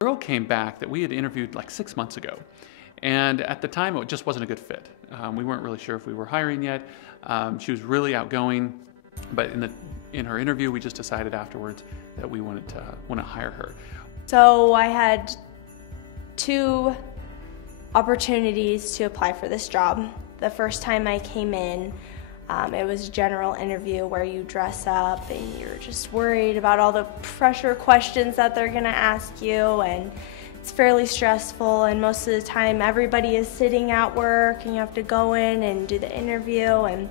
girl came back that we had interviewed like 6 months ago. And at the time, it just wasn't a good fit. We weren't really sure if we were hiring yet. She was really outgoing, but in her interview, we just decided afterwards that we wanted to hire her. So I had 2 opportunities to apply for this job. The first time I came in, it was a general interview where you dress up and you're just worried about all the pressure questions that they're gonna ask you, and it's fairly stressful, and most of the time everybody is sitting at work and you have to go in and do the interview, and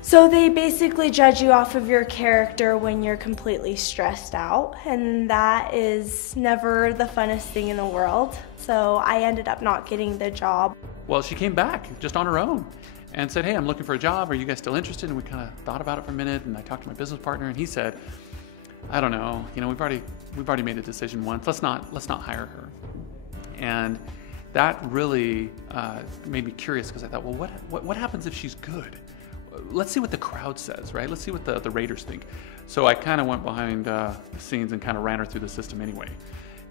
so they basically judge you off of your character when you're completely stressed out, and that is never the funnest thing in the world. So I ended up not getting the job. Well, she came back just on her own and said, hey, I'm looking for a job. Are you guys still interested? And we kind of thought about it for a minute, and I talked to my business partner, and he said, I don't know, we've already made a decision once. Let's not hire her. And that really made me curious, because I thought, well, what happens if she's good? Let's see what the crowd says, right? Let's see what the raters think. So I kind of went behind the scenes and kind of ran her through the system anyway.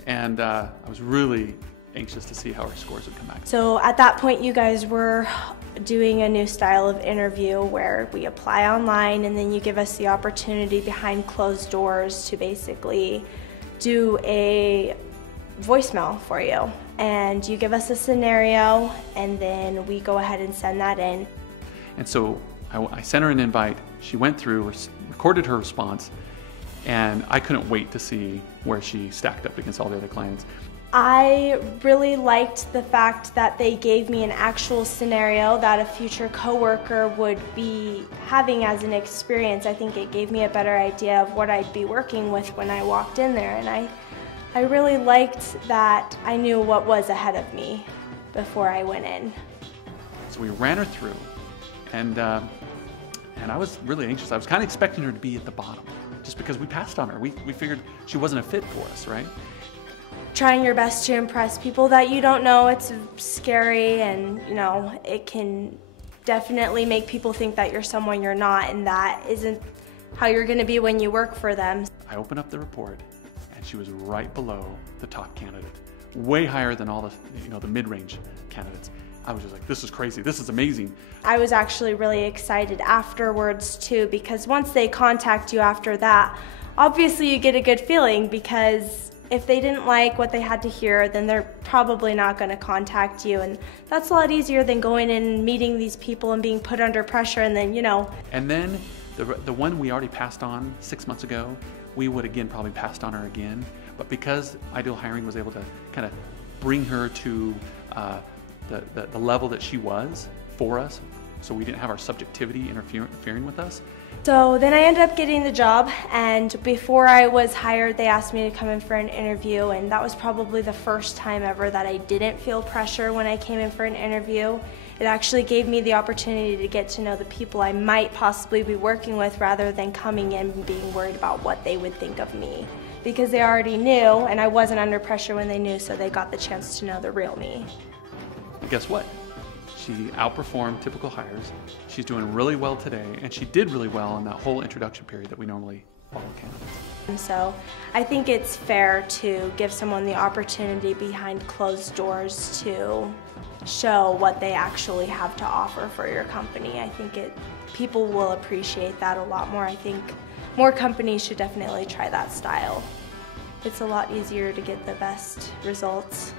And I was really anxious to see how her scores would come back. So at that point, you guys were doing a new style of interview where we apply online, and then you give us the opportunity behind closed doors to basically do a voicemail for you. And you give us a scenario, and then we go ahead and send that in. And so I sent her an invite. She went through, recorded her response, and I couldn't wait to see where she stacked up against all the other clients. I really liked the fact that they gave me an actual scenario that a future coworker would be having as an experience. I think it gave me a better idea of what I'd be working with when I walked in there, and I really liked that I knew what was ahead of me before I went in. So we ran her through, and I was really anxious. I was kind of expecting her to be at the bottom, just because we passed on her. We figured she wasn't a fit for us, right? Trying your best to impress people that you don't know, it's scary, and it can definitely make people think that you're someone you're not, and that isn't how you're going to be when you work for them. I opened up the report, and she was right below the top candidate, way higher than all the mid-range candidates. I was just like, this is crazy, this is amazing. I was actually really excited afterwards too, because once they contact you after that, obviously you get a good feeling, because if they didn't like what they had to hear, then they're probably not going to contact you, and that's a lot easier than going in and meeting these people and being put under pressure, and then And then the one we already passed on 6 months ago, we would again probably passed on her again, but because iDeal Hiring was able to kind of bring her to the level that she was for us, so we didn't have our subjectivity interfering with us. So then I ended up getting the job, and before I was hired, they asked me to come in for an interview, and that was probably the first time ever that I didn't feel pressure when I came in for an interview. It actually gave me the opportunity to get to know the people I might possibly be working with, rather than coming in and being worried about what they would think of me. Because they already knew, and I wasn't under pressure when they knew, so they got the chance to know the real me. And guess what? She outperformed typical hires. She's doing really well today, and she did really well in that whole introduction period that we normally follow candidates. And so I think it's fair to give someone the opportunity behind closed doors to show what they actually have to offer for your company. I think people will appreciate that a lot more. I think more companies should definitely try that style. It's a lot easier to get the best results.